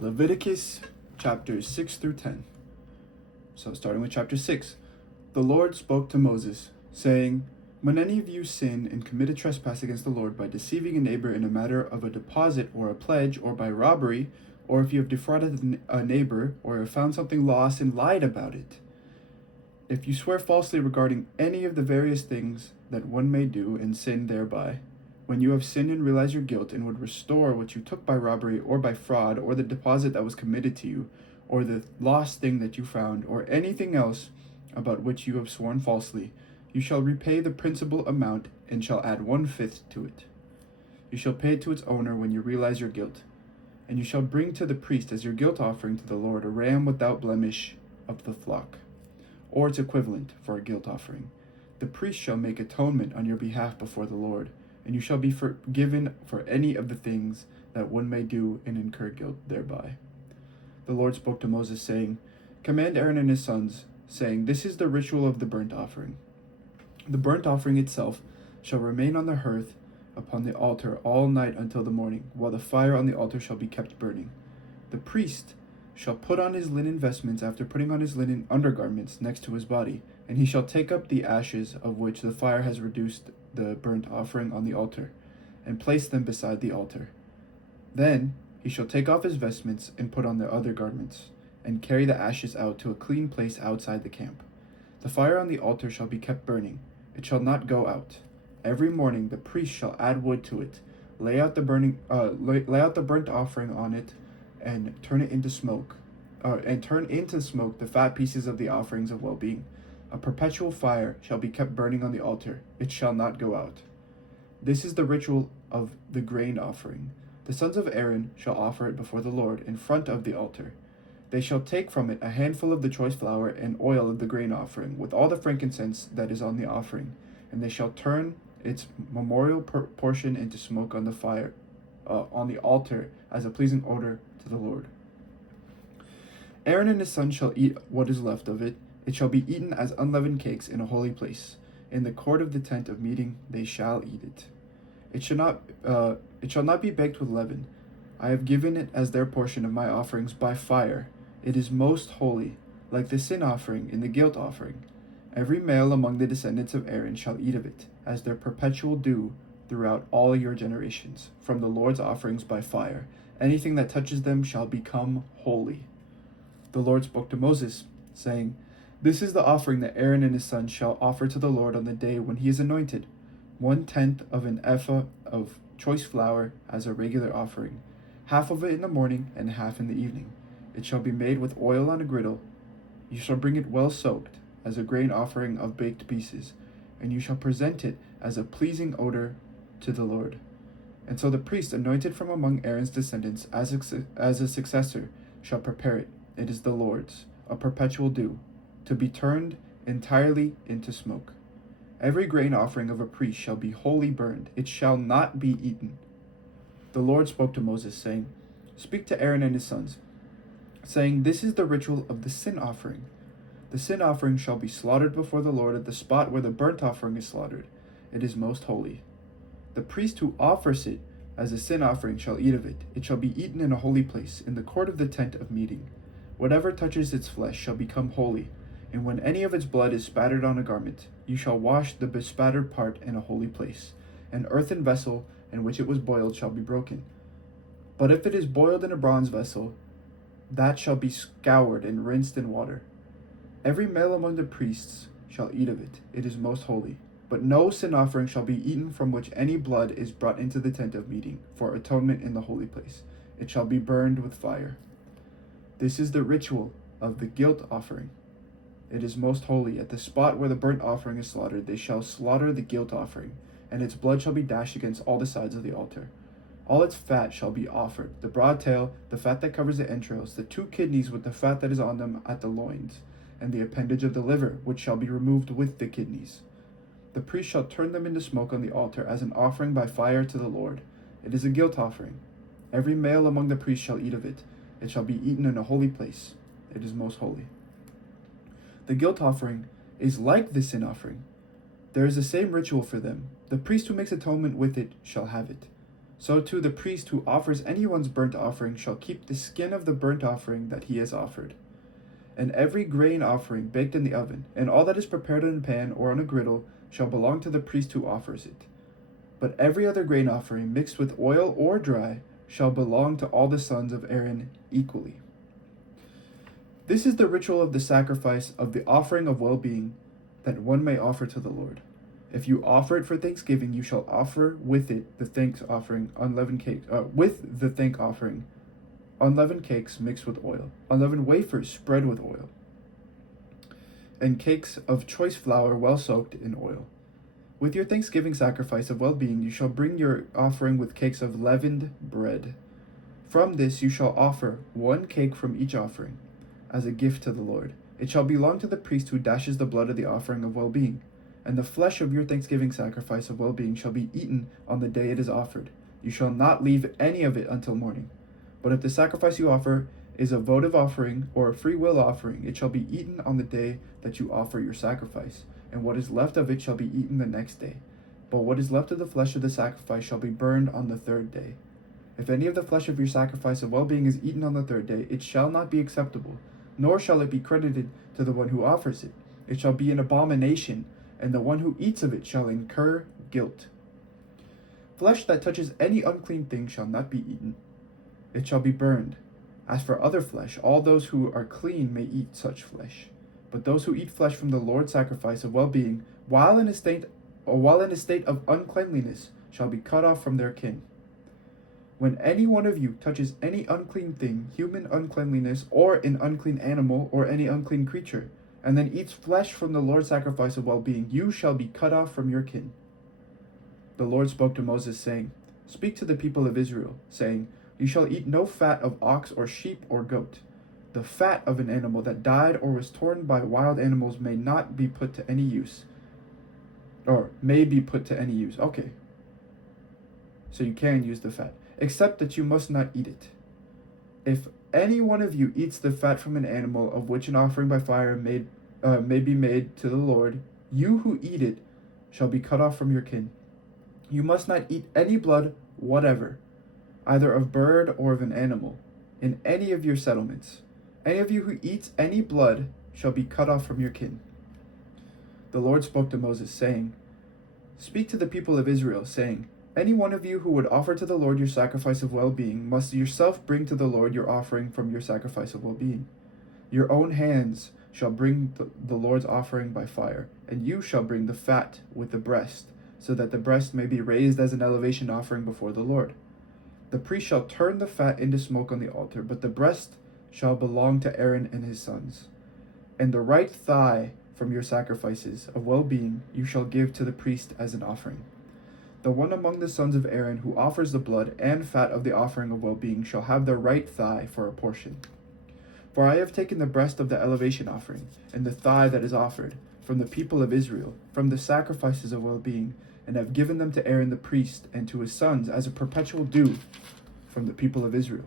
Leviticus chapters 6 through 10. So starting with chapter 6. The Lord spoke to Moses, saying, When any of you sin and commit a trespass against the Lord by deceiving a neighbor in a matter of a deposit or a pledge, or by robbery, or if you have defrauded a neighbor, or have found something lost and lied about it, if you swear falsely regarding any of the various things that one may do and sin thereby, when you have sinned and realize your guilt and would restore what you took by robbery or by fraud, or the deposit that was committed to you, or the lost thing that you found, or anything else about which you have sworn falsely, you shall repay the principal amount and shall add 1/5 to it. You shall pay it to its owner when you realize your guilt. And you shall bring to the priest as your guilt offering to the Lord a ram without blemish of the flock, or its equivalent for a guilt offering. The priest shall make atonement on your behalf before the Lord, and you shall be forgiven for any of the things that one may do and incur guilt thereby. The Lord spoke to Moses, saying, Command Aaron and his sons, saying, This is the ritual of the burnt offering. The burnt offering itself shall remain on the hearth upon the altar all night until the morning, while the fire on the altar shall be kept burning. The priest shall put on his linen vestments after putting on his linen undergarments next to his body, and he shall take up the ashes of which the fire has reduced the burnt offering on the altar, and place them beside the altar. Then he shall take off his vestments and put on the other garments, and carry the ashes out to a clean place outside the camp. The fire on the altar shall be kept burning, it shall not go out. Every morning the priest shall add wood to it, lay out the burnt offering on it, and turn into smoke the fat pieces of the offerings of well-being. A perpetual fire shall be kept burning on the altar, it shall not go out. This is the ritual of the grain offering. The sons of Aaron shall offer it before the Lord in front of the altar. They shall take from it a handful of the choice flour and oil of the grain offering, with all the frankincense that is on the offering, and they shall turn its memorial portion into smoke on the fire, on the altar, as a pleasing odor to the Lord. Aaron and his sons shall eat what is left of it. It shall be eaten as unleavened cakes in a holy place. In the court of the tent of meeting they shall eat it. It shall not be baked with leaven. I have given it as their portion of my offerings by fire. It is most holy, like the sin offering and the guilt offering. Every male among the descendants of Aaron shall eat of it, as their perpetual due throughout all your generations, from the Lord's offerings by fire. Anything that touches them shall become holy. The Lord spoke to Moses, saying, This is the offering that Aaron and his sons shall offer to the Lord on the day when he is anointed, 1/10 of an ephah of choice flour as a regular offering, half of it in the morning and half in the evening. It shall be made with oil on a griddle. You shall bring it well soaked, as a grain offering of baked pieces, and you shall present it as a pleasing odor to the Lord. And so the priest anointed from among Aaron's descendants as a successor shall prepare it. It is the Lord's, a perpetual due, to be turned entirely into smoke. Every grain offering of a priest shall be wholly burned. It shall not be eaten. The Lord spoke to Moses, saying, Speak to Aaron and his sons, saying, This is the ritual of the sin offering. The sin offering shall be slaughtered before the Lord at the spot where the burnt offering is slaughtered. It is most holy. The priest who offers it as a sin offering shall eat of it. It shall be eaten in a holy place, in the court of the tent of meeting. Whatever touches its flesh shall become holy, and when any of its blood is spattered on a garment, you shall wash the bespattered part in a holy place. An earthen vessel in which it was boiled shall be broken. But if it is boiled in a bronze vessel, that shall be scoured and rinsed in water. Every male among the priests shall eat of it. It is most holy. But no sin offering shall be eaten from which any blood is brought into the tent of meeting, for atonement in the holy place. It shall be burned with fire. This is the ritual of the guilt offering. It is most holy. At the spot where the burnt offering is slaughtered, they shall slaughter the guilt offering, and its blood shall be dashed against all the sides of the altar. All its fat shall be offered, the broad tail, the fat that covers the entrails, the 2 kidneys with the fat that is on them at the loins, and the appendage of the liver, which shall be removed with the kidneys. The priest shall turn them into smoke on the altar as an offering by fire to the Lord. It is a guilt offering. Every male among the priests shall eat of it. It shall be eaten in a holy place. It is most holy. The guilt offering is like the sin offering. There is the same ritual for them. The priest who makes atonement with it shall have it. So too the priest who offers anyone's burnt offering shall keep the skin of the burnt offering that he has offered. And every grain offering baked in the oven, and all that is prepared in a pan or on a griddle, shall belong to the priest who offers it. But every other grain offering mixed with oil or dry shall belong to all the sons of Aaron equally. This is the ritual of the sacrifice of the offering of well-being that one may offer to the Lord. If you offer it for thanksgiving, you shall offer with it the thanks offering unleavened cakes, with the thank offering unleavened cakes mixed with oil, unleavened wafers spread with oil, and cakes of choice flour well soaked in oil. With your thanksgiving sacrifice of well-being, you shall bring your offering with cakes of leavened bread. From this you shall offer 1 cake from each offering, as a gift to the Lord. It shall belong to the priest who dashes the blood of the offering of well-being, and the flesh of your thanksgiving sacrifice of well-being shall be eaten on the day it is offered. You shall not leave any of it until morning. But if the sacrifice you offer is a votive offering or a free will offering, it shall be eaten on the day that you offer your sacrifice, and what is left of it shall be eaten the next day. But what is left of the flesh of the sacrifice shall be burned on the 3rd day. If any of the flesh of your sacrifice of well-being is eaten on the 3rd day, it shall not be acceptable, nor shall it be credited to the one who offers it. It shall be an abomination, and the one who eats of it shall incur guilt. Flesh that touches any unclean thing shall not be eaten. It shall be burned. As for other flesh, all those who are clean may eat such flesh. But those who eat flesh from the Lord's sacrifice of well-being, while in a state of uncleanliness, shall be cut off from their kin. When any one of you touches any unclean thing, human uncleanliness, or an unclean animal, or any unclean creature, and then eats flesh from the Lord's sacrifice of well-being, you shall be cut off from your kin. The Lord spoke to Moses, saying, Speak to the people of Israel, saying, You shall eat no fat of ox or sheep or goat. The fat of an animal that died or was torn by wild animals may not be put to any use. Or may be put to any use. Okay. So you can use the fat, except that you must not eat it. If any one of you eats the fat from an animal of which an offering by fire may be made to the Lord, you who eat it shall be cut off from your kin. You must not eat any blood whatever, either of bird or of an animal, in any of your settlements. Any of you who eats any blood shall be cut off from your kin. The Lord spoke to Moses, saying, Speak to the people of Israel, saying, Any one of you who would offer to the Lord your sacrifice of well-being must yourself bring to the Lord your offering from your sacrifice of well-being. Your own hands shall bring the Lord's offering by fire, and you shall bring the fat with the breast, so that the breast may be raised as an elevation offering before the Lord. The priest shall turn the fat into smoke on the altar, but the breast shall belong to Aaron and his sons. And the right thigh from your sacrifices of well-being you shall give to the priest as an offering. The one among the sons of Aaron who offers the blood and fat of the offering of well-being shall have the right thigh for a portion. For I have taken the breast of the elevation offering, and the thigh that is offered, from the people of Israel, from the sacrifices of well-being, and have given them to Aaron the priest and to his sons as a perpetual due from the people of Israel.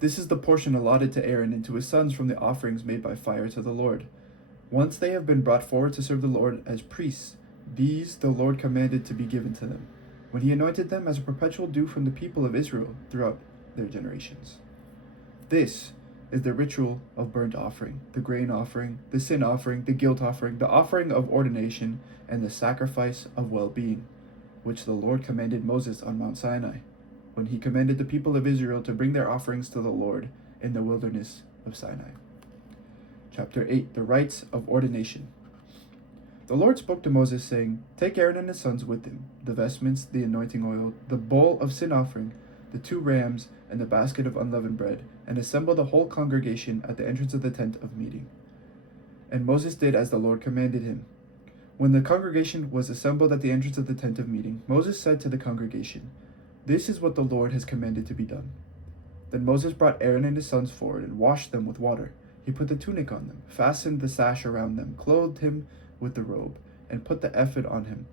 This is the portion allotted to Aaron and to his sons from the offerings made by fire to the Lord. Once they have been brought forward to serve the Lord as priests, these the Lord commanded to be given to them, when he anointed them as a perpetual due from the people of Israel throughout their generations. This is the ritual of burnt offering, the grain offering, the sin offering, the guilt offering, the offering of ordination, and the sacrifice of well-being, which the Lord commanded Moses on Mount Sinai, when he commanded the people of Israel to bring their offerings to the Lord in the wilderness of Sinai. Chapter 8, the rites of ordination. The Lord spoke to Moses, saying, Take Aaron and his sons with him, the vestments, the anointing oil, the bowl of sin offering, the 2 rams, and the basket of unleavened bread, and assemble the whole congregation at the entrance of the tent of meeting. And Moses did as the Lord commanded him. When the congregation was assembled at the entrance of the tent of meeting, Moses said to the congregation, This is what the Lord has commanded to be done. Then Moses brought Aaron and his sons forward and washed them with water. He put the tunic on them, fastened the sash around them, clothed him with the robe, and put the ephod on him.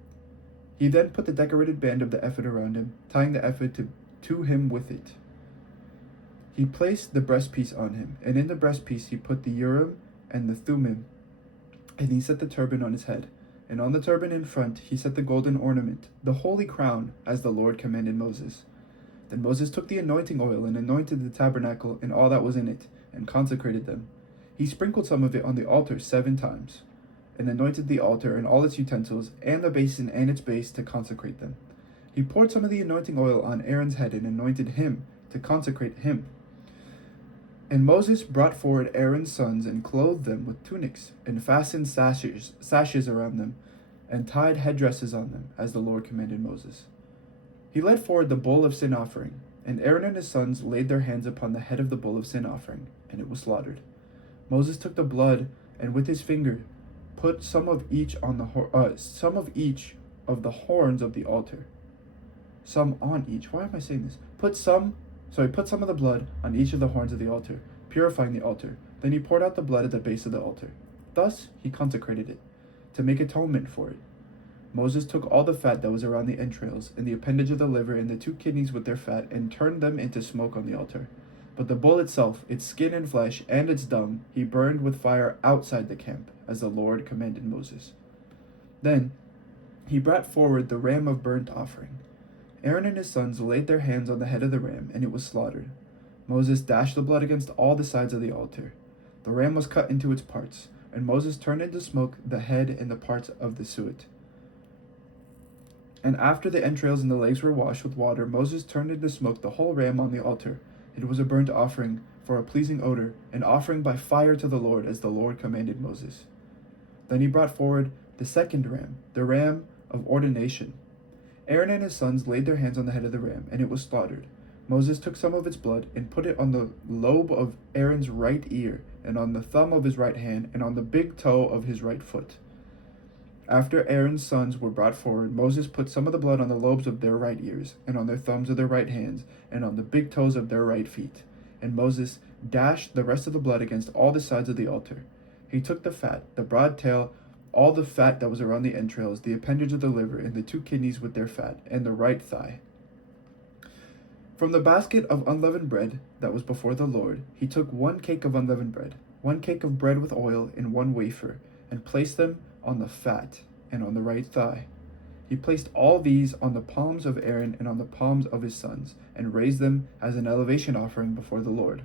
He then put the decorated band of the ephod around him, tying the ephod to him with it. He placed the breastpiece on him, and in the breastpiece he put the Urim and the Thummim, and he set the turban on his head. and on the turban in front he set the golden ornament, the holy crown, as the Lord commanded Moses. Then Moses took the anointing oil and anointed the tabernacle and all that was in it, and consecrated them. He sprinkled some of it on the altar 7 times, and anointed the altar and all its utensils, and the basin and its base, to consecrate them. He poured some of the anointing oil on Aaron's head and anointed him to consecrate him. And Moses brought forward Aaron's sons and clothed them with tunics, and fastened sashes around them, and tied headdresses on them, as the Lord commanded Moses. He led forward the bull of sin offering, and Aaron and his sons laid their hands upon the head of the bull of sin offering, and it was slaughtered. Moses took the blood, and with his finger put some of each of the horns of the altar. Some on each. Why am I saying this? Put some of the blood on each of the horns of the altar, purifying the altar. Then he poured out the blood at the base of the altar. Thus he consecrated it, to make atonement for it. Moses took all the fat that was around the entrails, and the appendage of the liver, and the 2 kidneys with their fat, and turned them into smoke on the altar. But the bull itself, its skin and flesh, and its dung, he burned with fire outside the camp, as the Lord commanded Moses. Then he brought forward the ram of burnt offering. Aaron and his sons laid their hands on the head of the ram, and it was slaughtered. Moses dashed the blood against all the sides of the altar. The ram was cut into its parts, and Moses turned into smoke the head and the parts of the suet. And after the entrails and the legs were washed with water, Moses turned into smoke the whole ram on the altar. It was a burnt offering for a pleasing odor, an offering by fire to the Lord, as the Lord commanded Moses. Then he brought forward the second ram, the ram of ordination. Aaron and his sons laid their hands on the head of the ram, and it was slaughtered. Moses took some of its blood and put it on the lobe of Aaron's right ear, and on the thumb of his right hand, and on the big toe of his right foot. After Aaron's sons were brought forward, Moses put some of the blood on the lobes of their right ears, and on their thumbs of their right hands, and on the big toes of their right feet. And Moses dashed the rest of the blood against all the sides of the altar. He took the fat, the broad tail, all the fat that was around the entrails, the appendage of the liver, and the 2 kidneys with their fat, and the right thigh. From the basket of unleavened bread that was before the Lord, he took 1 cake of unleavened bread, 1 cake of bread with oil, and 1 wafer, and placed them on the fat and on the right thigh. He placed all these on the palms of Aaron and on the palms of his sons, and raised them as an elevation offering before the Lord.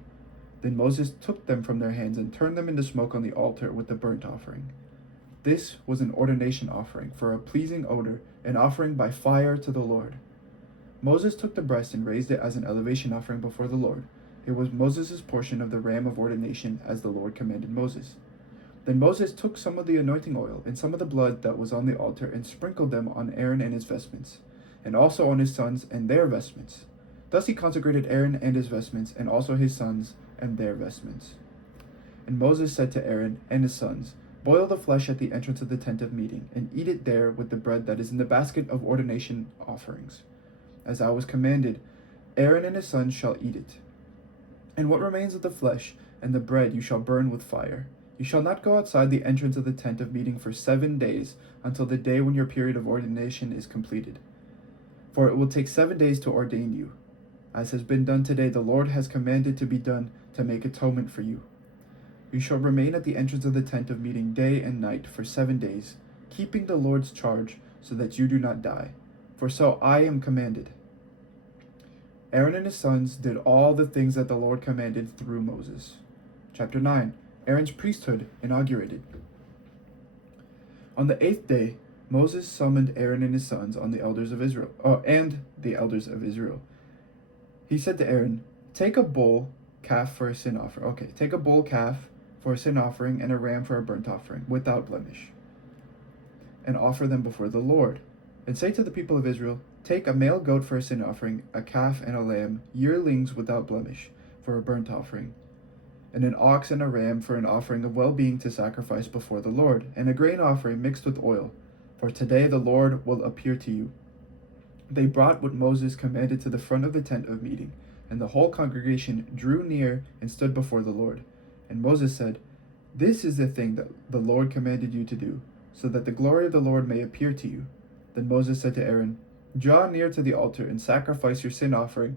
Then Moses took them from their hands and turned them into smoke on the altar with the burnt offering. This was an ordination offering for a pleasing odor, an offering by fire to the Lord. Moses took the breast and raised it as an elevation offering before the Lord. It was Moses' portion of the ram of ordination, as the Lord commanded Moses. Then Moses took some of the anointing oil and some of the blood that was on the altar, and sprinkled them on Aaron and his vestments, and also on his sons and their vestments. Thus he consecrated Aaron and his vestments, and also his sons and their vestments. And Moses said to Aaron and his sons, "Boil the flesh at the entrance of the tent of meeting, and eat it there with the bread that is in the basket of ordination offerings. As I was commanded, Aaron and his sons shall eat it. And what remains of the flesh and the bread you shall burn with fire. You shall not go outside the entrance of the tent of meeting for 7 days, until the day when your period of ordination is completed. For it will take 7 days to ordain you. As has been done today, the Lord has commanded to be done to make atonement for you. You shall remain at the entrance of the tent of meeting day and night for 7 days, keeping the Lord's charge, so that you do not die. For so I am commanded." Aaron and his sons did all the things that the Lord commanded through Moses. Chapter 9. Aaron's priesthood inaugurated. On the 8th day, Moses summoned Aaron and his sons and the elders of Israel. He said to Aaron, "Take a bull calf for a sin offering." Take a bull calf for a sin offering and a ram for a burnt offering, without blemish, and offer them before the Lord. And say to the people of Israel, "Take a male goat for a sin offering, a calf and a lamb, yearlings without blemish, for a burnt offering, and an ox and a ram for an offering of well-being to sacrifice before the Lord, and a grain offering mixed with oil. For today the Lord will appear to you." They brought what Moses commanded to the front of the tent of meeting, and the whole congregation drew near and stood before the Lord. And Moses said, "This is the thing that the Lord commanded you to do, so that the glory of the Lord may appear to you." Then Moses said to Aaron, "Draw near to the altar and sacrifice your sin offering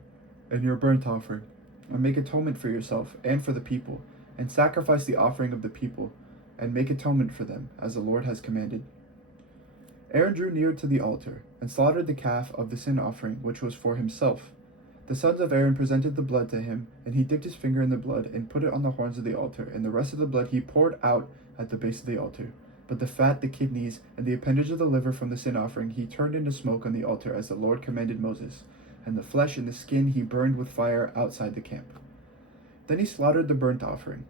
and your burnt offering, and make atonement for yourself and for the people, and sacrifice the offering of the people, and make atonement for them, as the Lord has commanded." Aaron drew near to the altar, and slaughtered the calf of the sin offering, which was for himself. The sons of Aaron presented the blood to him, and he dipped his finger in the blood, and put it on the horns of the altar, and the rest of the blood he poured out at the base of the altar. But the fat, the kidneys, and the appendage of the liver from the sin offering he turned into smoke on the altar, as the Lord commanded Moses, and the flesh and the skin he burned with fire outside the camp. Then he slaughtered the burnt offering.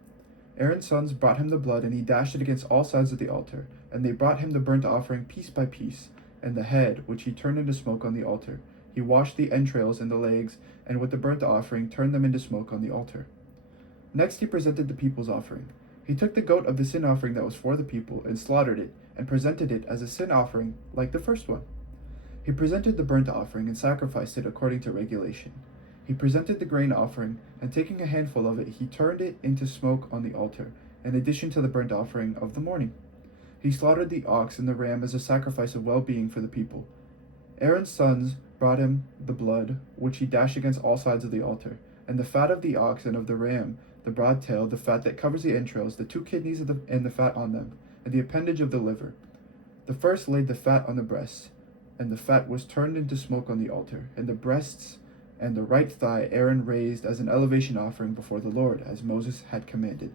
Aaron's sons brought him the blood, and he dashed it against all sides of the altar. And they brought him the burnt offering piece by piece, and the head, which he turned into smoke on the altar. He washed the entrails and the legs, and with the burnt offering turned them into smoke on the altar. Next he presented the people's offering. He took the goat of the sin offering that was for the people, and slaughtered it, and presented it as a sin offering like the first one. He presented the burnt offering, and sacrificed it according to regulation. He presented the grain offering, and taking a handful of it, he turned it into smoke on the altar, in addition to the burnt offering of the morning. He slaughtered the ox and the ram as a sacrifice of well-being for the people. Aaron's sons brought him the blood, which he dashed against all sides of the altar, and the fat of the ox and of the ram, the broad tail, the fat that covers the entrails, the 2 kidneys and the fat on them, and the appendage of the liver. The first laid the fat on the breasts, and the fat was turned into smoke on the altar, and the breasts and the right thigh Aaron raised as an elevation offering before the Lord, as Moses had commanded.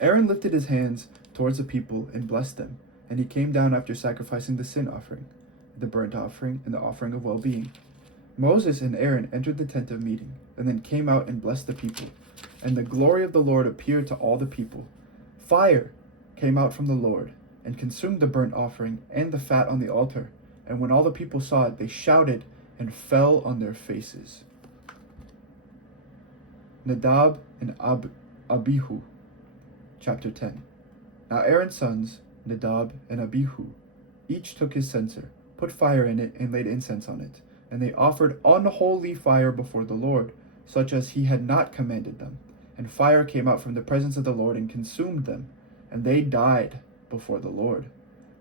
Aaron lifted his hands towards the people and blessed them, and he came down after sacrificing the sin offering, the burnt offering, and the offering of well-being. Moses and Aaron entered the tent of meeting, and then came out and blessed the people. And the glory of the Lord appeared to all the people. Fire came out from the Lord, and consumed the burnt offering and the fat on the altar. And when all the people saw it, they shouted and fell on their faces. Nadab and Abihu, chapter 10. Now Aaron's sons, Nadab and Abihu, each took his censer, put fire in it, and laid incense on it. And they offered unholy fire before the Lord, such as he had not commanded them. And fire came out from the presence of the Lord and consumed them, and they died before the Lord.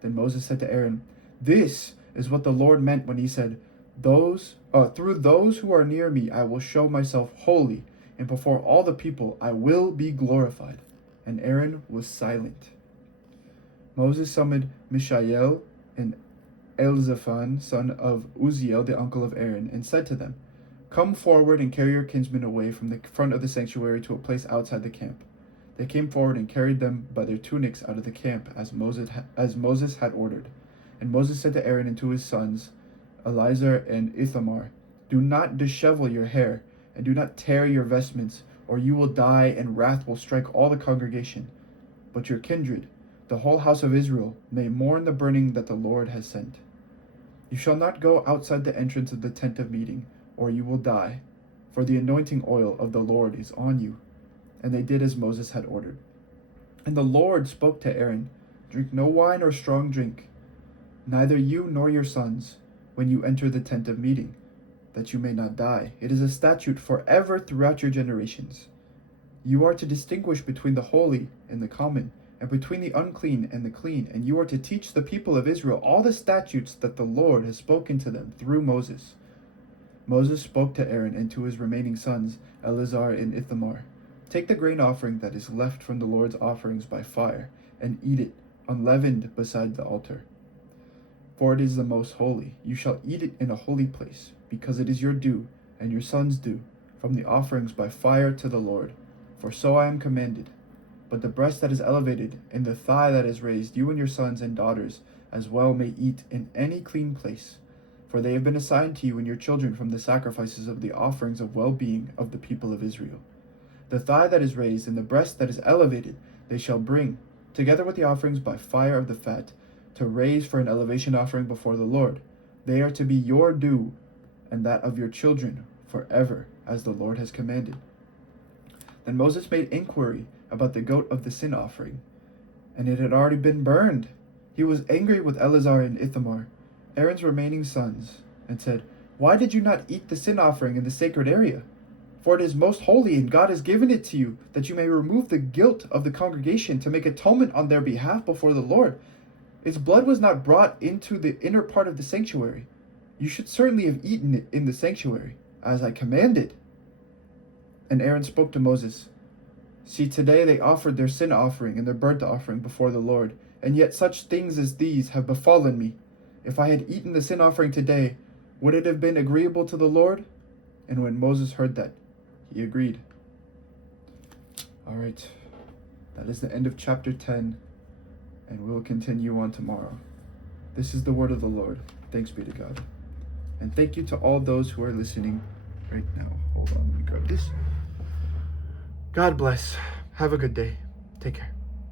Then Moses said to Aaron, "This is what the Lord meant when he said, through those who are near me I will show myself holy, and before all the people I will be glorified." And Aaron was silent. Moses summoned Mishael and Elzaphan, son of Uzziel, the uncle of Aaron, and said to them, "Come forward and carry your kinsmen away from the front of the sanctuary to a place outside the camp." They came forward and carried them by their tunics out of the camp, as Moses had ordered. And Moses said to Aaron and to his sons, Eleazar and Ithamar, "Do not dishevel your hair, and do not tear your vestments, or you will die, and wrath will strike all the congregation. But your kindred, the whole house of Israel, may mourn the burning that the Lord has sent. You shall not go outside the entrance of the tent of meeting, or you will die, for the anointing oil of the Lord is on you." And they did as Moses had ordered. And the Lord spoke to Aaron, "Drink no wine or strong drink, neither you nor your sons, when you enter the tent of meeting, that you may not die. It is a statute forever throughout your generations. You are to distinguish between the holy and the common, and between the unclean and the clean, and you are to teach the people of Israel all the statutes that the Lord has spoken to them through Moses." Moses spoke to Aaron and to his remaining sons, Eleazar and Ithamar, "Take the grain offering that is left from the Lord's offerings by fire, and eat it unleavened beside the altar. For it is the most holy. You shall eat it in a holy place, because it is your due, and your sons' due, from the offerings by fire to the Lord. For so I am commanded. But the breast that is elevated, and the thigh that is raised, you and your sons and daughters as well may eat in any clean place. For they have been assigned to you and your children from the sacrifices of the offerings of well-being of the people of Israel. The thigh that is raised and the breast that is elevated they shall bring, together with the offerings by fire of the fat, to raise for an elevation offering before the Lord. They are to be your due, and that of your children forever, as the Lord has commanded." Then Moses made inquiry about the goat of the sin offering, and it had already been burned. He was angry with Eleazar and Ithamar, Aaron's remaining sons, and said, "Why did you not eat the sin offering in the sacred area? For it is most holy, and God has given it to you, that you may remove the guilt of the congregation, to make atonement on their behalf before the Lord. Its blood was not brought into the inner part of the sanctuary. You should certainly have eaten it in the sanctuary, as I commanded." And Aaron spoke to Moses, "See, today they offered their sin offering and their burnt offering before the Lord, and yet such things as these have befallen me. If I had eaten the sin offering today, would it have been agreeable to the Lord?" And when Moses heard that, he agreed. All right, that is the end of chapter 10, and we'll continue on tomorrow. This is the word of the Lord. Thanks be to God. And thank you to all those who are listening right now. Hold on, let me grab this. God bless. Have a good day. Take care.